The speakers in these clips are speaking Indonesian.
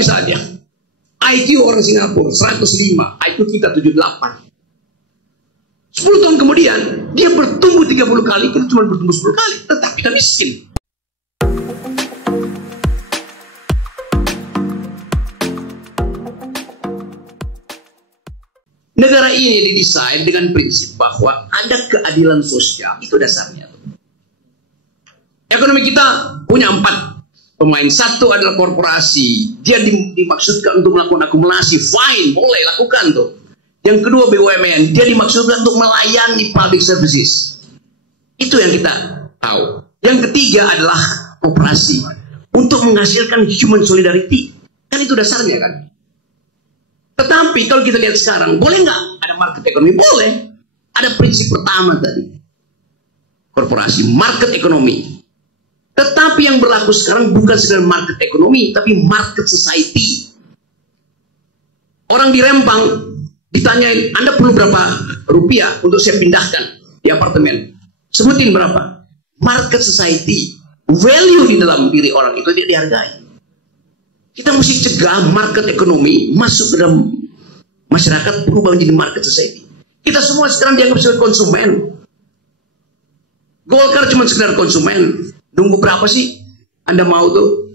misalnya IQ orang Singapura 105, IQ kita 78. 10 tahun kemudian dia bertumbuh 30 kali, kita cuma bertumbuh 10 kali, tetap kita miskin. Negara ini didesain dengan prinsip bahwa ada keadilan sosial, itu dasarnya. Ekonomi kita punya 4 pemain. Satu adalah korporasi, dia dimaksudkan untuk melakukan akumulasi, fine, boleh lakukan tuh. Yang kedua BUMN, dia dimaksudkan untuk melayani public services. Itu yang kita tahu. Yang ketiga adalah operasi, untuk menghasilkan human solidarity. Kan itu dasarnya kan. Tetapi kalau kita lihat sekarang, boleh nggak ada market ekonomi? Boleh. Ada prinsip pertama tadi. Korporasi, market ekonomi. Tetapi yang berlaku sekarang bukan sekedar market ekonomi, tapi market society. Orang di Rempang ditanyain, Anda perlu berapa rupiah untuk saya pindahkan di apartemen? Sebutin berapa. Market society. Value di dalam diri orang itu dia dihargai. Kita mesti cegah market ekonomi masuk ke dalam masyarakat, berubah menjadi market society. Kita semua sekarang dianggap sebagai konsumen. Golkar cuma sekedar konsumen. Nunggu berapa sih Anda mau tuh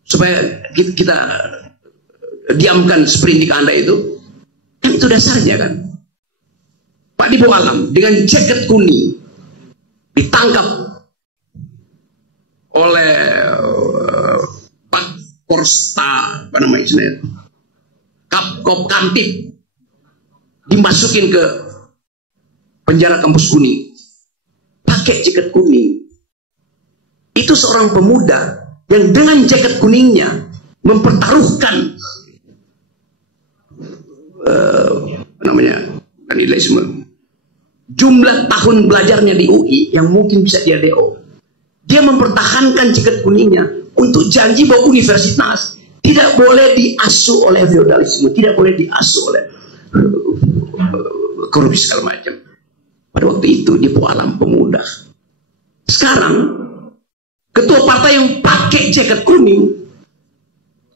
supaya kita diamkan sprindik Anda itu? Kan itu dasarnya kan. Pak Dibo Alam dengan jaket kuning ditangkap oleh Pak Korsta, apa namanya istilahnya, Kop Kantip, dimasukin ke penjara kampus kuning pakai jaket kuning. Itu seorang pemuda yang dengan jaket kuningnya mempertaruhkan jumlah tahun belajarnya di UI yang mungkin bisa dia DO. Dia mempertahankan jaket kuningnya untuk janji bahwa universitas tidak boleh diasuh oleh feodalisme, tidak boleh diasuh oleh korupsi segala macam. Pada waktu itu dia Alam pemuda. Sekarang ketua partai yang pakai jaket kuning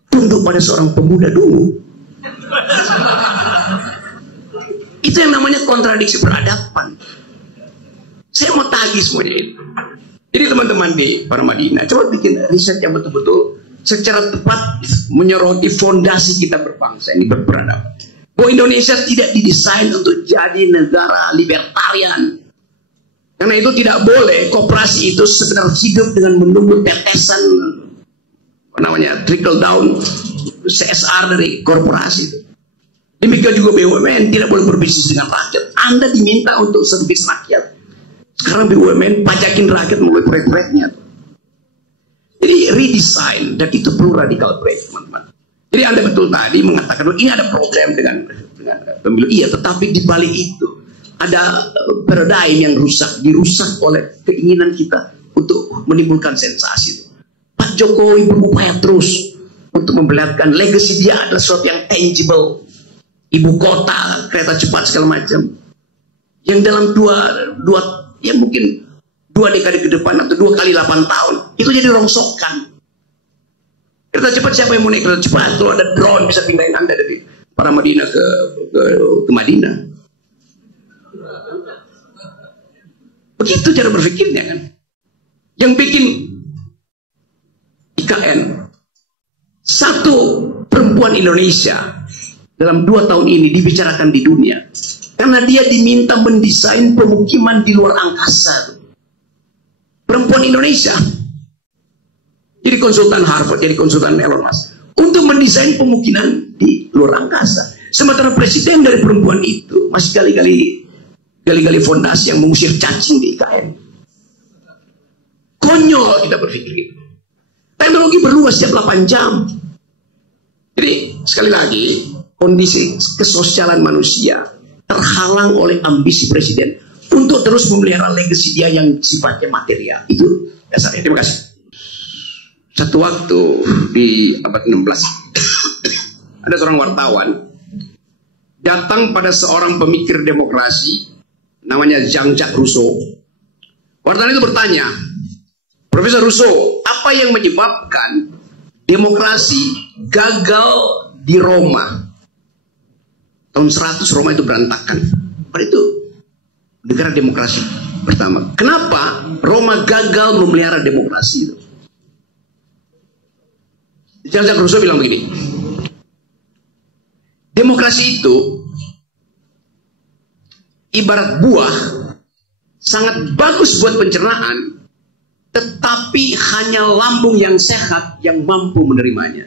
tunduk pada seorang pemuda dulu. Itu yang namanya kontradiksi peradaban. Saya mau tagih semuanya itu. Jadi teman-teman di Paramadina, coba bikin riset yang betul-betul secara tepat menyoroti fondasi kita berbangsa ini berperadaban. Bahwa Indonesia tidak didesain untuk jadi negara libertarian. Karena itu tidak boleh koperasi itu sekedar hidup dengan menunggu tetesan trickle down CSR dari korporasi. Demikian juga BUMN tidak boleh berbisnis dengan rakyat. Anda diminta untuk servis rakyat. Sekarang BUMN pajakin rakyat melalui proyek-proyeknya. Jadi redesign, dan itu perlu radical break, teman-teman. Jadi Anda betul tadi mengatakan bahwa ini ada problem dengan pemilu. Iya, tetapi di balik itu ada paradigm yang dirusak oleh keinginan kita untuk menimbulkan sensasi. Pak Jokowi berupaya terus untuk memperlihatkan legacy dia adalah sesuatu yang tangible. Ibu kota, kereta cepat segala macam. Yang dalam mungkin 2 dekade ke depan atau 2 kali 8 tahun itu jadi rongsokan. Kereta cepat, siapa yang mau naik kereta cepat? Kalau ada drone bisa pindahin Anda dari Paramadina ke Madinah. Begitu cara berpikirnya kan. Yang bikin IKN, satu perempuan Indonesia dalam 2 tahun ini dibicarakan di dunia karena dia diminta mendesain pemukiman di luar angkasa. Perempuan Indonesia jadi konsultan Harvard, jadi konsultan Elon Musk untuk mendesain pemukiman di luar angkasa. Sementara presiden dari perempuan itu masih gali-gali fondasi yang mengusir cacing di IKN. Konyol kita berpikir. Teknologi berubah setiap 8 jam. Jadi sekali lagi, kondisi kesosialan manusia terhalang oleh ambisi presiden untuk terus memelihara legasi dia yang sifatnya material. Itu dasarnya. Terima kasih. Satu waktu di abad 16 ada seorang wartawan datang pada seorang pemikir demokrasi namanya Jean-Jacques Rousseau. Wartawan itu bertanya, Profesor Rousseau, apa yang menyebabkan demokrasi gagal di Roma. Tahun 100 Roma itu berantakan. Padahal itu negara demokrasi pertama. Kenapa Roma gagal memelihara demokrasi itu? Jean-Jacques Rousseau bilang begini. Demokrasi itu ibarat buah, sangat bagus buat pencernaan, tetapi hanya lambung yang sehat yang mampu menerimanya.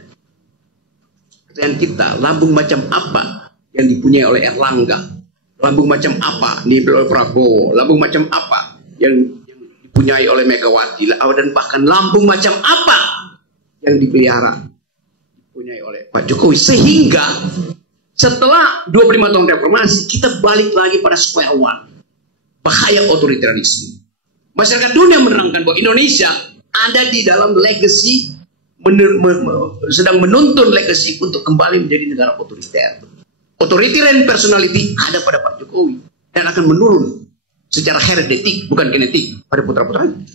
Pertanyaan kita, lambung macam apa yang dipunyai oleh Erlangga? Lambung macam apa nih oleh Prabowo? Lambung macam apa yang dipunyai oleh Megawati? Dan bahkan lambung macam apa yang dipelihara, dipunyai oleh Pak Jokowi? Sehingga setelah 25 tahun reformasi, kita balik lagi pada square one. Bahaya otoritarianisme. Masyarakat dunia menerangkan bahwa Indonesia ada di dalam legacy, sedang menuntun legacy untuk kembali menjadi negara otoriter. Authoritarian personality ada pada Pak Jokowi dan akan menurun secara heredetik, bukan genetik, pada putra-putranya.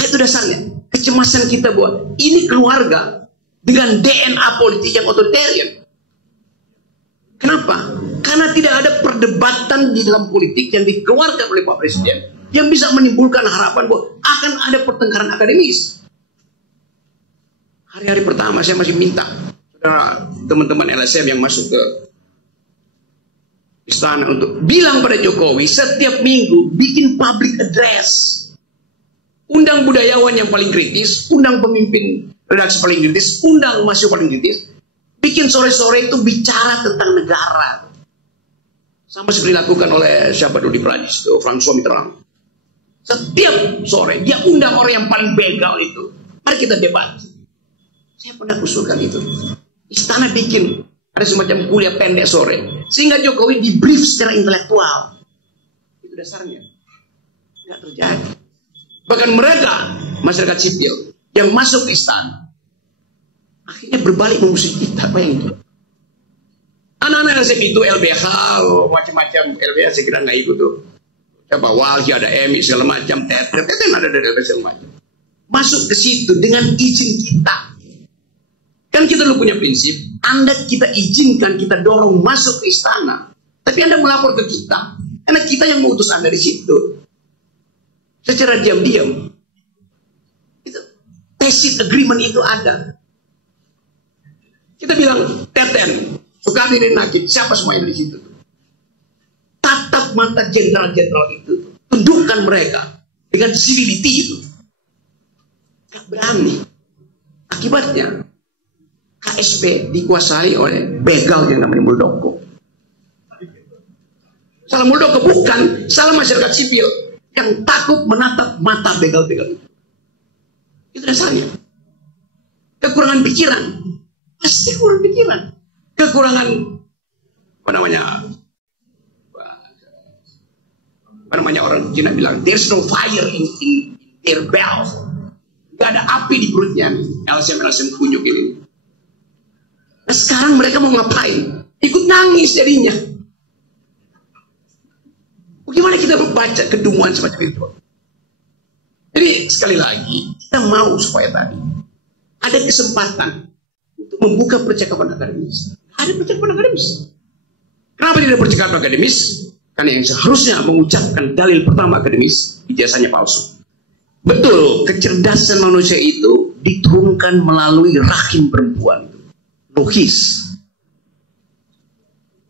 Itu dasarnya. Kecemasan kita bahwa ini keluarga dengan DNA politik yang otoritarian. Kenapa? Karena tidak ada perdebatan di dalam politik yang dikeluarkan oleh Pak Presiden yang bisa menimbulkan harapan bahwa akan ada pertengkaran akademis. Hari-hari pertama saya masih minta saudara teman-teman LSM yang masuk ke istana untuk bilang pada Jokowi setiap minggu bikin public address. Undang budayawan yang paling kritis, undang pemimpin redaksi paling kritis, undang mahasiswa paling kritis. Bikin sore-sore itu bicara tentang negara. Sama seperti dilakukan oleh siapa dulu di Prancis itu, François Mitterrand. Setiap sore dia undang orang yang paling begal itu. Mari kita debat. Saya pernah usulkan itu. Istana bikin ada semacam kuliah pendek sore, sehingga Jokowi di brief secara intelektual. Itu dasarnya. Tidak terjadi. Bahkan mereka masyarakat sipil yang masuk ke istana akhirnya berbalik memusuhi kita. Bayangin. Anak-anak LSM itu LBH, macam-macam LBH saya kira nggak ikut tuh. Siapa Walhi, ada EMI segala macam, teten ada dari LBH segala macam. Masuk ke situ dengan izin kita. Kan kita dulu punya prinsip, Anda kita izinkan, kita dorong masuk ke istana. Tapi Anda melapor ke kita, karena kita yang mengutus Anda di situ. Secara diam-diam. Itu tacit agreement itu ada. Kita bilang, Teten, Soekarno dan Najib, siapa semua yang di situ? Tatap mata jenderal-jenderal itu, tundukkan mereka dengan civility itu. Gak berani. Akibatnya, KSP dikuasai oleh begal yang namanya Muldoko. Salah Muldoko bukan, salah masyarakat sipil yang takut menatap mata begal-begal itu. Itu dasarnya. Kekurangan pikiran. Pasti kurang pikiran. Kekurangan apa namanya orang Cina bilang there's no fire in their bells. Gak ada api di perutnya. LSM kunyuk ini. Nah, sekarang mereka mau ngapain? Ikut nangis jadinya. Bagaimana kita membaca kedunguan semacam itu? Jadi sekali lagi kita mau supaya tadi ada kesempatan untuk membuka percakapan akademis. Ada percakapan akademis. Kenapa tidak percakapan akademis? Karena yang seharusnya mengucapkan dalil pertama akademis, ijazahnya palsu. Betul, kecerdasan manusia itu diturunkan melalui rahim perempuan. Logis.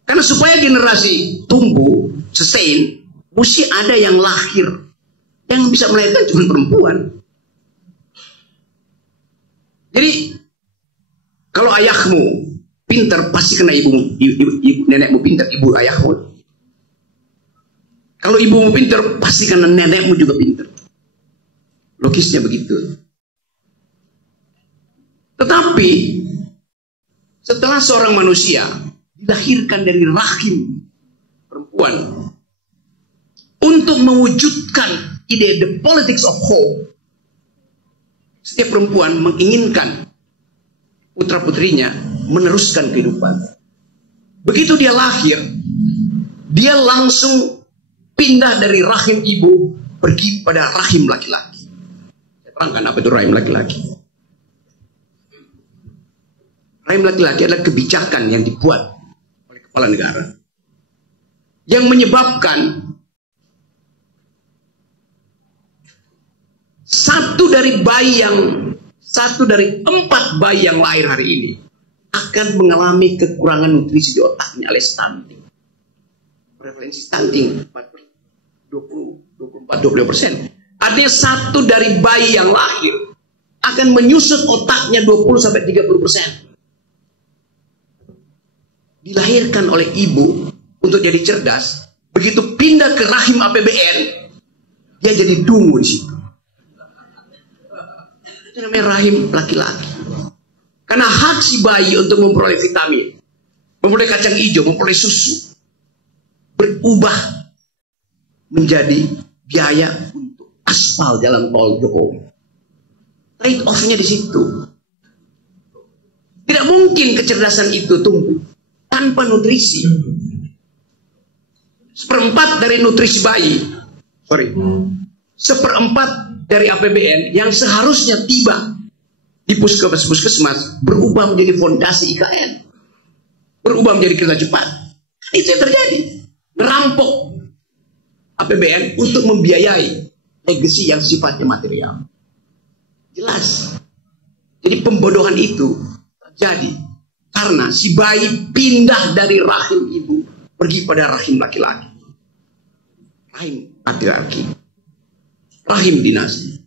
Karena supaya generasi tumbuh, sustain, mesti ada yang lahir. Yang bisa melahirkan cuma perempuan. Jadi, kalau ayahmu pintar, pasti kena ibu nenekmu pintar, ibu ayahmu. Kalau ibumu pintar, pasti kena nenekmu juga pintar. Logisnya begitu. Tetapi setelah seorang manusia dilahirkan dari rahim perempuan untuk mewujudkan ide the politics of hope, setiap perempuan menginginkan putra-putrinya meneruskan kehidupan. Begitu dia lahir, dia langsung pindah dari rahim ibu pergi pada rahim laki-laki. Saya terangkan apa itu rahim laki-laki. Rahim laki-laki adalah kebijakan yang dibuat oleh kepala negara yang menyebabkan satu dari 4 bayi yang lahir hari ini akan mengalami kekurangan nutrisi di otaknya oleh stunting. Prevalensi stunting 24-20%. Artinya 1 dari bayi yang lahir akan menyusut otaknya 20-30%. Dilahirkan oleh ibu untuk jadi cerdas, begitu pindah ke rahim APBN, dia jadi dungu di situ. Itu namanya rahim laki-laki. Karena hak si bayi untuk memperoleh vitamin, memperoleh kacang hijau, memperoleh susu, berubah menjadi biaya untuk aspal jalan tol Jokowi. Trade off-nya di situ. Tidak mungkin kecerdasan itu tumbuh tanpa nutrisi. 1/4 dari nutrisi bayi, 1/4 dari APBN yang seharusnya tiba di puskesmas berubah menjadi fondasi IKN, berubah menjadi kereta cepat. Itu yang terjadi. Merampok APBN untuk membiayai legacy yang sifatnya material. Jelas. Jadi pembodohan itu terjadi karena si bayi pindah dari rahim ibu pergi pada rahim laki-laki. Rahim laki-laki. Rahim dinasti.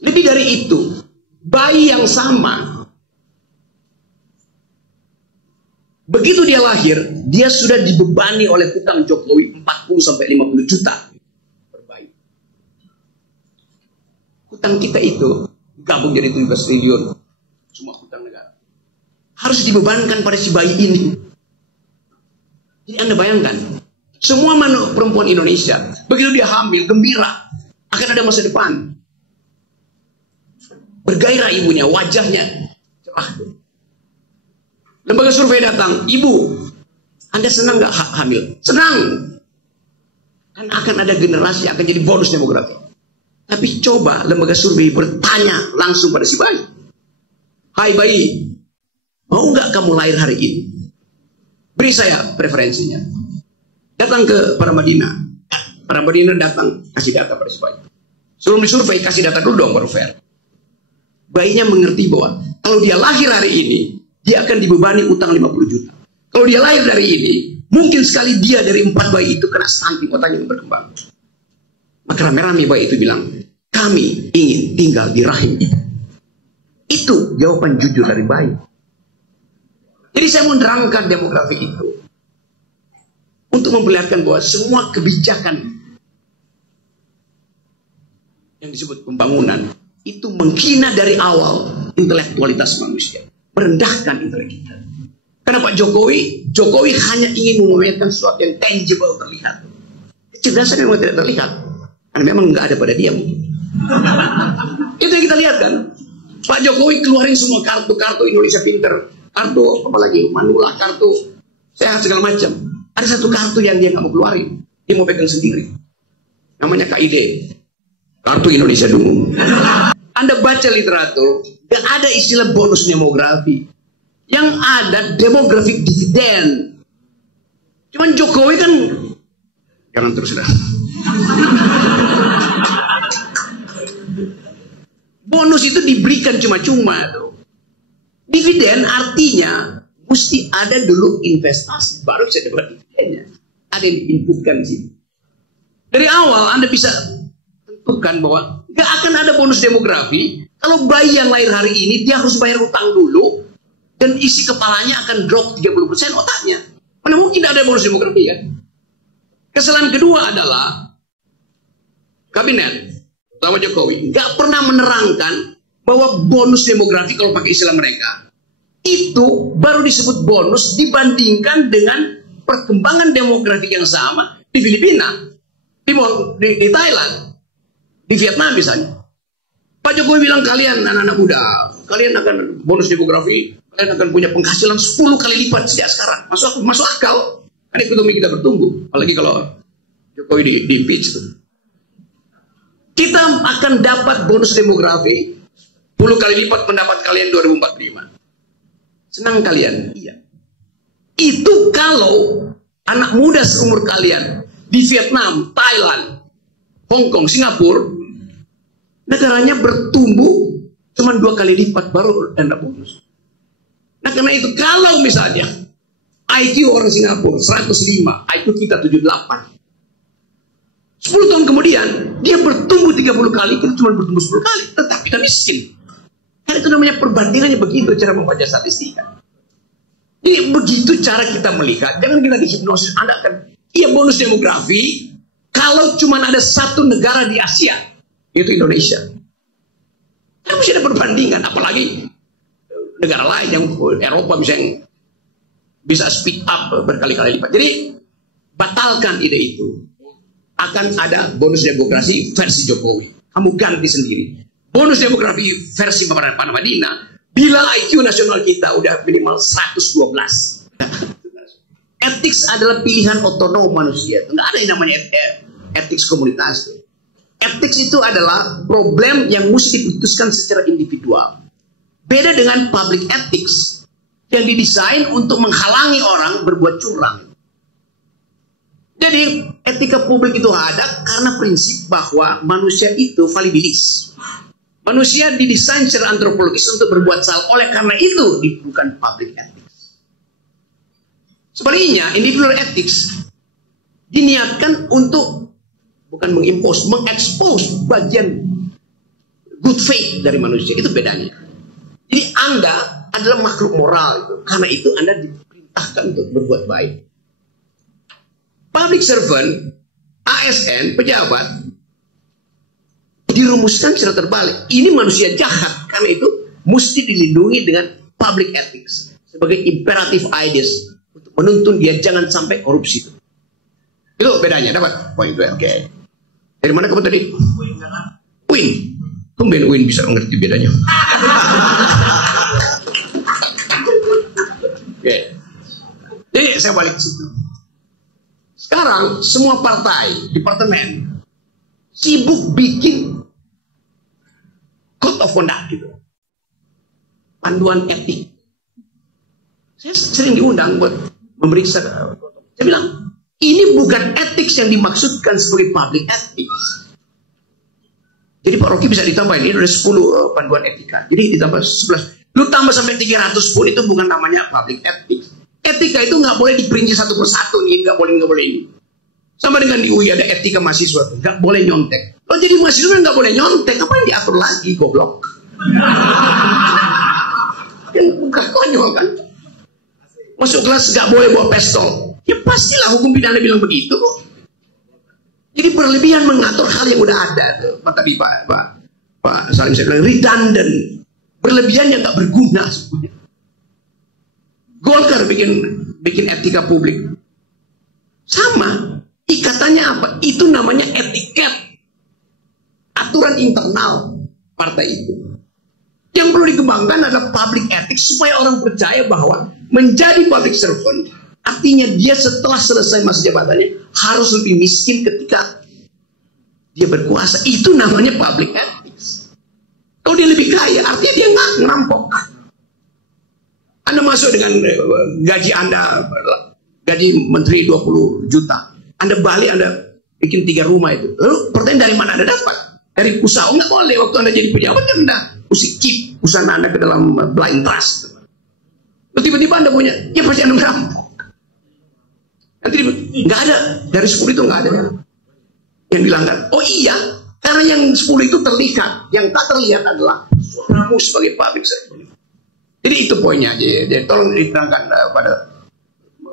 Lebih dari itu, bayi yang sama, begitu dia lahir, dia sudah dibebani oleh hutang Jokowi 40-50 juta per bayi. Hutang kita itu gabung jadi 17 triliun. Semua hutang negara. Harus dibebankan pada si bayi ini. Jadi Anda bayangkan, semua perempuan Indonesia, begitu dia hamil, gembira, akan ada masa depan. Bergairah ibunya, wajahnya cerah. Lembaga survei datang, ibu, Anda senang gak hamil? Senang. Kan akan ada generasi yang akan jadi bonus demografi. Tapi coba lembaga survei bertanya langsung pada si bayi. Hai bayi, mau gak kamu lahir hari ini? Beri saya preferensinya. Datang ke para Madinah. Para Madinah datang, kasih data pada si bayi. Sebelum disurvei, kasih data dulu dong baru fair. Bayinya mengerti bahwa kalau dia lahir hari ini, dia akan dibebani utang 50 juta. Kalau dia lahir dari ini, mungkin sekali dia dari 4 bayi itu kena stunting, otaknya yang berkembang. Maka rame-rame bayi itu bilang, kami ingin tinggal di rahim itu. Itu jawaban jujur dari bayi. Jadi saya mau menerangkan demografi itu untuk memperlihatkan bahwa semua kebijakan yang disebut pembangunan itu menghina dari awal intelektualitas manusia, merendahkan intelek kita. Karena Pak Jokowi hanya ingin memamerkan sesuatu yang tangible, terlihat. Kecerdasan memang tidak terlihat, karena memang nggak ada pada dia. Itu yang kita lihat kan. Pak Jokowi keluarin semua kartu-kartu Indonesia Pinter, kartu apalagi Manula, kartu sehat segala macam. Ada satu kartu yang dia nggak mau keluarin, dia mau pegang sendiri. Namanya KID, Kartu Indonesia Dungu. Anda baca literatur, gak ada istilah bonus demografi. Yang ada demographic dividend. Cuman Jokowi kan, jangan terus dah. Bonus itu diberikan cuma-cuma tuh. Dividen artinya mesti ada dulu investasi, baru bisa dapat dividennya. Ada yang diinputkan di sini. Dari awal Anda bisa tentukan bahwa gak akan ada bonus demografi kalau bayi yang lahir hari ini dia harus bayar utang dulu dan isi kepalanya akan drop 30% otaknya. Mana mungkin ada bonus demografi kan? Kesalahan kedua adalah kabinet utama Jokowi gak pernah menerangkan bahwa bonus demografi kalau pakai istilah mereka itu baru disebut bonus dibandingkan dengan perkembangan demografi yang sama di Filipina, di Thailand, di Vietnam misalnya. Pak Jokowi bilang kalian anak-anak muda, kalian akan bonus demografi, kalian akan punya penghasilan 10 kali lipat sejak sekarang. Masuk akal. Kan ekonomi kita bertumbuh, apalagi kalau Jokowi di impeach. Kita akan dapat bonus demografi kali lipat pendapat kalian 2045. Senang kalian? Iya. Itu kalau anak muda seumur kalian di Vietnam, Thailand, Hong Kong, Singapura, negaranya bertumbuh cuma 2 kali lipat baru Anda bonus. Nah karena itu kalau misalnya IQ orang Singapura 105, IQ kita 78, 10 tahun kemudian dia bertumbuh 30 kali, kita cuma bertumbuh 10 kali, tetapi kita miskin. Karena itu namanya perbandingannya begitu cara membaca statistika. Jadi begitu cara kita melihat, jangan kita dihipnosis. Anda akan, iya bonus demografi kalau cuma ada satu negara di Asia, yaitu Indonesia. Kan mesti ada perbandingan, apalagi negara lain yang Eropa misalnya bisa speed up berkali-kali lipat. Jadi batalkan ide itu. Akan ada bonus demografi versi Jokowi. Kamu ganti sendiri. Bonus demografi versi Bapak Madinah, bila IQ nasional kita udah minimal 112. Etik adalah pilihan otonom manusia. Nggak ada yang namanya etik komunitas. Etik itu adalah problem yang mesti diputuskan secara individual. Beda dengan public ethics yang didesain untuk menghalangi orang berbuat curang. Jadi etika publik itu ada karena prinsip bahwa manusia itu falibilis. Manusia didesain secara antropologis untuk berbuat salah. Oleh karena itu diperlukan public ethics. Sebaliknya individual ethics diniatkan untuk bukan mengimpos, mengekspos bagian good faith dari manusia. Itu bedanya. Jadi Anda adalah makhluk moral itu. Karena itu Anda diperintahkan untuk berbuat baik. Public servant, ASN, pejabat dirumuskan secara terbalik. Ini manusia jahat, karena itu mesti dilindungi dengan public ethics sebagai imperative ideas untuk menuntun dia jangan sampai korupsi. Itu bedanya, dapat poin itu. Oke. Dari mana kamu tadi? Win. Tumben Win bisa mengerti bedanya. Oke. Jadi saya balik ke situ. Sekarang semua partai, departemen sibuk bikin code of conduct gitu, panduan etik. Saya sering diundang buat memeriksa. Saya bilang ini bukan etik yang dimaksudkan sebagai public ethics. Jadi Pak Rocky bisa ditambahin, ini ada 10 panduan etika. Jadi ditambah 11. Lu tambah sampai 300 pun itu bukan namanya public ethics. Etika itu nggak boleh diperinci satu persatu nih, nggak boleh ini. Sama dengan di UI ada etika mahasiswa, nggak boleh nyontek. Kalau jadi mahasiswa nggak boleh nyontek, apa yang diatur lagi, goblok? Kan bukan konyol kan? Masuk kelas nggak boleh bawa pistol. Ya pastilah hukum pidana bilang begitu kok. Jadi berlebihan mengatur hal yang udah ada. Tadi Pak Salim saya bilang redundant, berlebihan yang nggak berguna sebenarnya. Golkar bikin etika publik. Sama. Ikatannya apa? Itu namanya etiket. Aturan internal partai itu. Yang perlu dikembangkan adalah public ethics supaya orang percaya bahwa menjadi public servant artinya dia setelah selesai masa jabatannya harus lebih miskin ketika dia berkuasa. Itu namanya public ethics. Kalau dia lebih kaya artinya dia nggak ngerampok. Anda masuk dengan gaji Anda, gaji menteri 20 juta. Anda balik, Anda bikin 3 rumah itu. Lalu pertanyaan dari mana Anda dapat? Dari usaha. Oh, nggak boleh. Waktu Anda jadi pejabat kan Anda keep usaha Anda ke dalam blind trust. Lalu tiba-tiba Anda punya, ya pasti Anda merampok. Nanti nggak ada. Dari 10 itu nggak ada yang dilanggar. Oh iya, karena yang 10 itu terlihat. Yang tak terlihat adalah suaramu sebagai public servant. Jadi itu poinnya aja. Jadi tolong diterangkan pada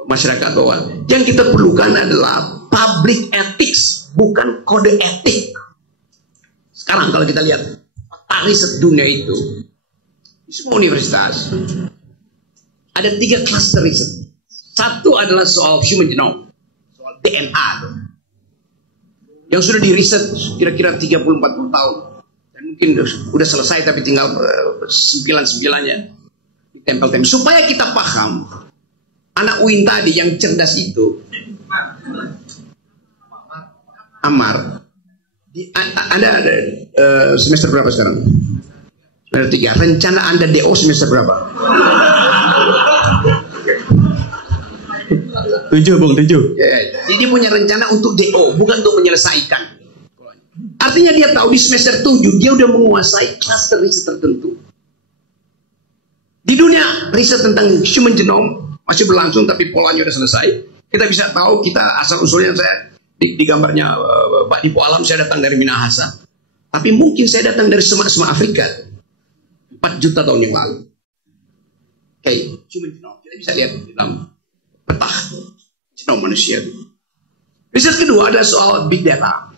masyarakat bahwa yang kita perlukan adalah public ethics, bukan kode etik. Sekarang kalau kita lihat riset dunia itu, di semua universitas ada 3 cluster riset. Satu adalah soal human genome, soal DNA, yang sudah diriset kira-kira 30-40 tahun, dan mungkin sudah selesai tapi tinggal 9-9-nya. Tempel-tempel supaya kita paham anak UIN tadi yang cerdas itu Amar Anda ada semester berapa sekarang? Nomor 3, rencana Anda DO semester berapa? 7, Bung, 7. Jadi punya rencana untuk DO, bukan untuk menyelesaikan. Artinya dia tahu di semester 7 dia udah menguasai cluster riset tertentu. Di dunia riset tentang human genome masih berlangsung, tapi polanya udah selesai. Kita bisa tahu, kita asal usulnya, saya di gambarnya Pak Dipo Alam, saya datang dari Minahasa. Tapi mungkin saya datang dari semak-semak Afrika 4 juta tahun yang lalu. Human genome kita bisa lihat di dalam peta genome manusia. Riset kedua adalah soal big data.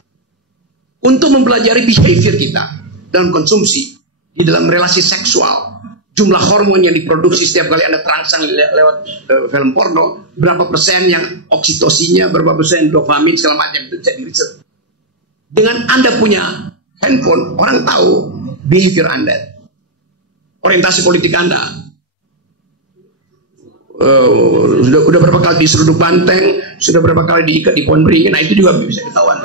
Untuk mempelajari behavior kita dalam konsumsi, di dalam relasi seksual, jumlah hormon yang diproduksi setiap kali Anda terangsang lewat film porno, berapa persen yang oksitosinya, berapa persen dopamin, segala macam, itu jadi riset. Dengan Anda punya handphone, orang tahu behavior Anda, orientasi politik Anda. Sudah berapa kali diseruduk banteng, sudah berapa kali diikat di pohon beringin, nah itu juga bisa ketahuan.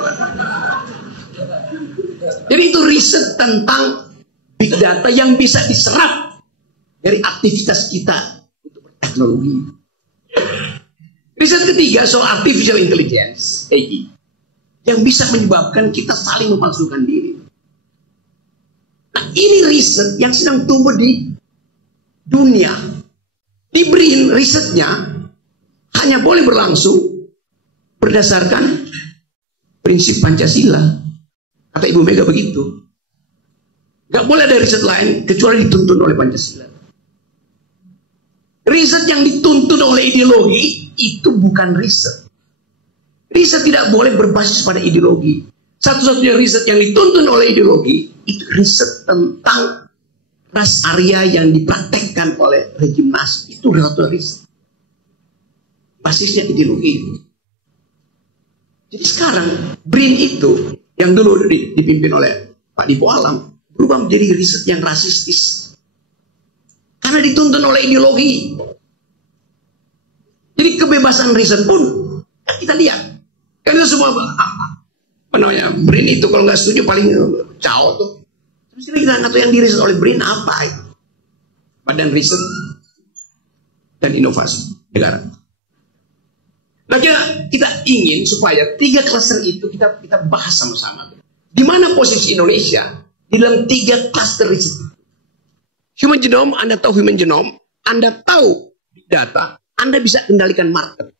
Jadi itu riset tentang big data yang bisa diserap dari aktivitas kita untuk berteknologi. Riset ketiga soal artificial intelligence, AI, yang bisa menyebabkan kita saling memalsukan diri. Nah, ini riset yang sedang tumbuh di dunia. Di BRIN risetnya hanya boleh berlangsung berdasarkan prinsip Pancasila. Kata Ibu Mega begitu. Gak boleh ada riset lain kecuali dituntun oleh Pancasila. Riset yang dituntun oleh ideologi itu bukan riset. Riset tidak boleh berbasis pada ideologi. Satu-satunya riset yang dituntun oleh ideologi itu riset tentang ras Arya yang dipraktekkan oleh rejim Nazi. Itu satu riset. Basisnya ideologi. Jadi sekarang BRIN itu yang dulu dipimpin oleh Pak Dipo Alam berubah menjadi riset yang rasistis karena dituntun oleh ideologi. Jadi kebebasan riset pun kita lihat, karena semua apa namanya BRIN itu kalau nggak setuju paling cao tuh. Terus kita nggak tahu yang diriset oleh BRIN apa itu? Badan Riset dan Inovasi Negara. Nah, kita ingin supaya 3 klaster itu kita bahas sama-sama. Di mana posisi Indonesia di dalam 3 klaster riset? Human genome, Anda tahu human genome, Anda tahu data, Anda bisa kendalikan market.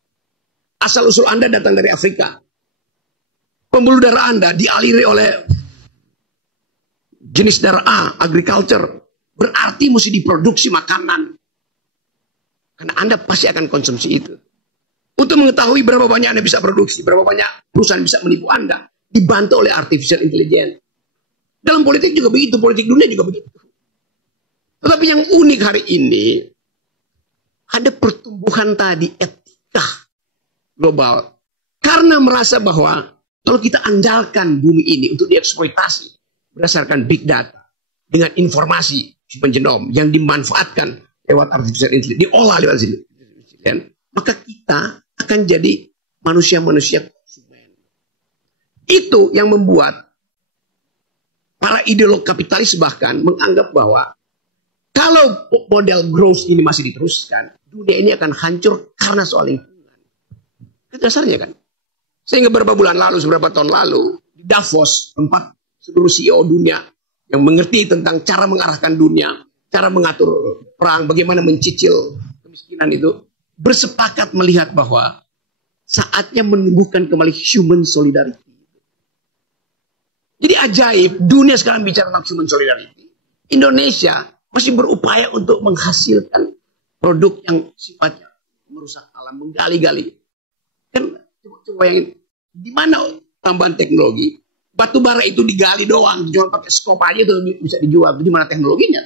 Asal usul Anda datang dari Afrika. Pembuluh darah Anda dialiri oleh jenis darah A, agriculture, berarti mesti diproduksi makanan. Karena Anda pasti akan konsumsi itu. Untuk mengetahui berapa banyak Anda bisa produksi, berapa banyak perusahaan bisa menipu Anda, dibantu oleh artificial intelligence. Dalam politik juga begitu, politik dunia juga begitu. Tetapi yang unik hari ini, ada pertumbuhan tadi etika global. Karena merasa bahwa kalau kita andalkan bumi ini untuk dieksploitasi berdasarkan big data, dengan informasi human genome yang dimanfaatkan lewat artificial intelligence, diolah lewat intelligence, maka kita akan jadi manusia-manusia konsumen. Itu yang membuat para ideolog kapitalis bahkan menganggap bahwa kalau model growth ini masih diteruskan, dunia ini akan hancur karena soal lingkungan. Itu dasarnya kan. Sehingga beberapa bulan lalu, beberapa tahun lalu, di Davos, tempat seluruh CEO dunia yang mengerti tentang cara mengarahkan dunia, cara mengatur perang, bagaimana mencicil kemiskinan itu, bersepakat melihat bahwa saatnya menumbuhkan kembali human solidarity. Jadi ajaib, dunia sekarang bicara tentang human solidarity. Indonesia masih berupaya untuk menghasilkan produk yang sifatnya merusak alam, menggali-gali. Kan coba bayangin, di mana tambahan teknologi? Batu bara itu digali doang, dijual pakai skop aja itu bisa dijual. Di mana teknologinya?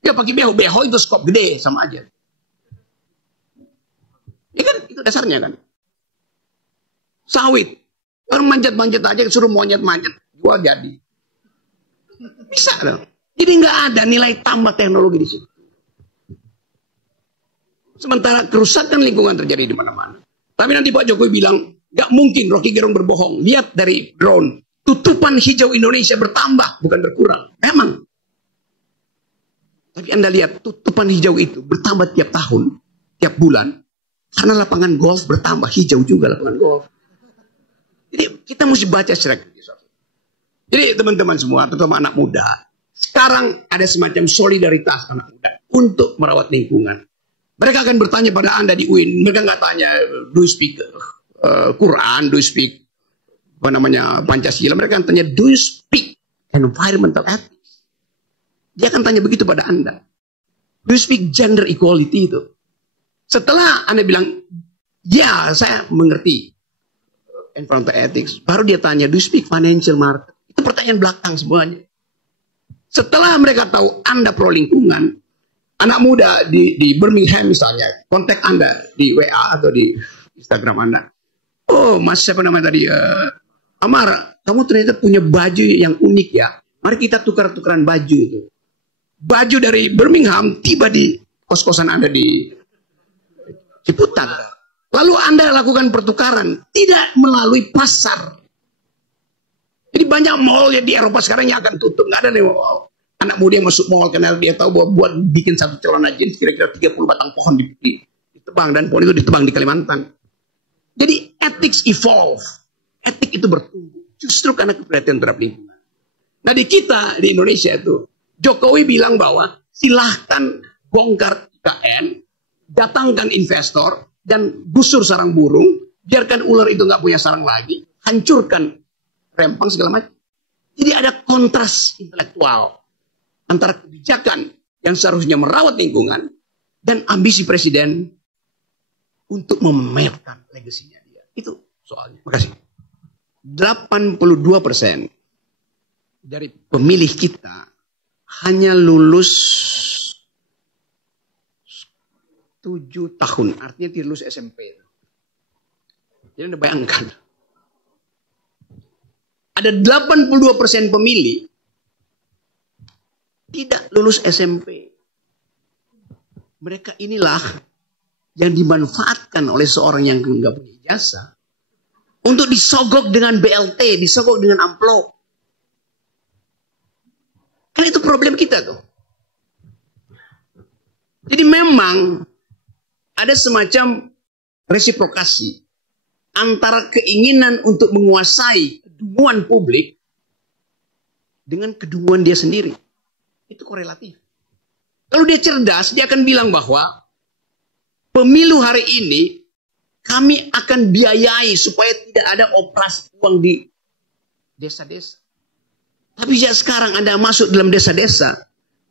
Ya pakai beho itu skop gede sama aja. Ya kan itu dasarnya kan. Sawit. Orang manjat-manjat aja suruh monyet-manjat. Jual jadi. Bisa dong. Jadi nggak ada nilai tambah teknologi di situ. Sementara kerusakan lingkungan terjadi di mana-mana. Tapi nanti Pak Jokowi bilang, nggak mungkin Rocky Gerung berbohong. Lihat dari drone. Tutupan hijau Indonesia bertambah, bukan berkurang. Memang. Tapi Anda lihat tutupan hijau itu bertambah tiap tahun, tiap bulan. Karena lapangan golf bertambah, hijau juga lapangan golf. Jadi kita mesti baca secara kritis. Jadi teman-teman semua, terutama anak muda, sekarang ada semacam solidaritas anak muda untuk merawat lingkungan. Mereka akan bertanya pada Anda di UIN, mereka nggak tanya, do you speak Quran, do you speak Pancasila, mereka akan tanya, do you speak environmental ethics? Dia akan tanya begitu pada Anda. Do you speak gender equality itu? Setelah Anda bilang, ya saya mengerti environmental ethics, baru dia tanya, do you speak financial market? Itu pertanyaan belakang semuanya. Setelah mereka tahu Anda pro lingkungan, anak muda di Birmingham misalnya, kontak Anda di WA atau di Instagram Anda. Oh, Mas siapa namanya tadi? Amar, kamu ternyata punya baju yang unik ya. Mari kita tukar-tukaran baju itu. Baju dari Birmingham tiba di kos-kosan Anda di Ciputat. Lalu Anda lakukan pertukaran, tidak melalui pasar. Jadi banyak mall ya di Eropa sekarang yang akan tutup. Nggak ada nih anak muda yang masuk mall karena dia tahu bahwa buat bikin satu celana jeans kira-kira 30 batang pohon ditebang, dan pohon itu ditebang di Kalimantan. Jadi ethics evolve. Etik itu bertumbuh justru karena keperhatian terhadap lingkungan. Nah di kita di Indonesia itu Jokowi bilang bahwa silahkan bongkar IKN, datangkan investor dan gusur sarang burung, biarkan ular itu nggak punya sarang lagi, hancurkan rempang segala macam. Jadi ada kontras intelektual antara kebijakan yang seharusnya merawat lingkungan dan ambisi presiden untuk memamerkan legasinya dia. Itu soalnya. Makasih. 82% dari pemilih kita hanya lulus 7 tahun. Artinya dia lulus SMP. Jadi Anda bayangkan. Ada 82% pemilih tidak lulus SMP. Mereka inilah yang dimanfaatkan oleh seorang yang enggak punya ijazah untuk disogok dengan BLT, disogok dengan amplop. Kan itu problem kita tuh. Jadi memang ada semacam resiprokasi antara keinginan untuk menguasai kedunguan publik dengan kedunguan dia sendiri. Itu korelatif. Kalau dia cerdas, dia akan bilang bahwa pemilu hari ini kami akan biayai supaya tidak ada operasi uang di desa-desa. Tapi sejak sekarang Anda masuk dalam desa-desa,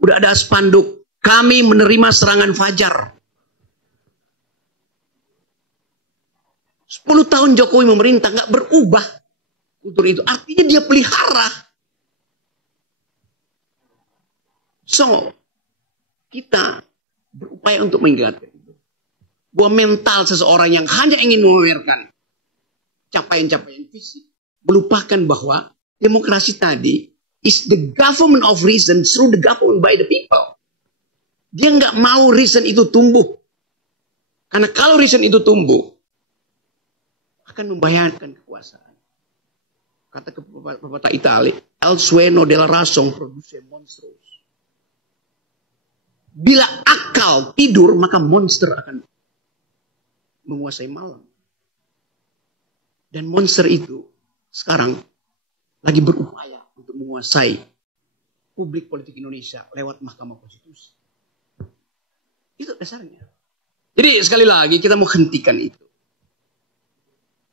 udah ada spanduk, kami menerima serangan fajar. 10 tahun Jokowi memerintah nggak berubah kultur itu. Artinya dia pelihara. So, kita berupaya untuk mengingatkan itu. Bahwa mental seseorang yang hanya ingin memamerkan capaian-capaian fisik, melupakan bahwa demokrasi tadi is the government of reason through the government by the people. Dia nggak mau reason itu tumbuh. Karena kalau reason itu tumbuh, akan membahayakan kekuasaan. Kata pepatah Itali, el sueno della razón produce monstros. Bila akal tidur, maka monster akan menguasai malam. Dan monster itu sekarang lagi berupaya untuk menguasai publik politik Indonesia lewat Mahkamah Konstitusi. Itu dasarnya. Jadi sekali lagi kita mau hentikan itu.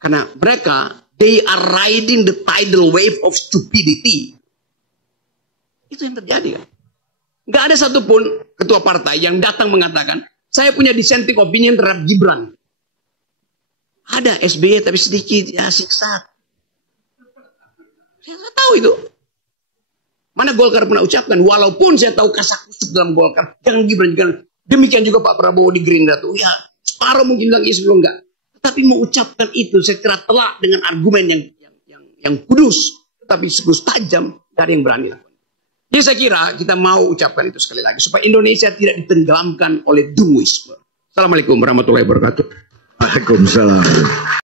Karena mereka, they are riding the tidal wave of stupidity. Itu yang terjadi kan. Gak ada satupun ketua partai yang datang mengatakan, saya punya dissenting opinion terhadap Gibran. Ada SBY tapi sedikit, ya siksa. Saya tahu itu. Mana Golkar pernah ucapkan, walaupun saya tahu kasak-kusuk dalam Golkar, jangan Gibran, jangan. Demikian juga Pak Prabowo di Gerindra tuh, ya separuh mungkin lagi sebelum enggak. Tapi mengucapkan itu secara telak dengan argumen yang kudus, tapi sekudus tajam, gak ada yang berani. Jadi saya kira kita mau ucapkan itu sekali lagi supaya Indonesia tidak ditenggelamkan oleh dunguisme. Assalamualaikum warahmatullahi wabarakatuh. Waalaikumsalam.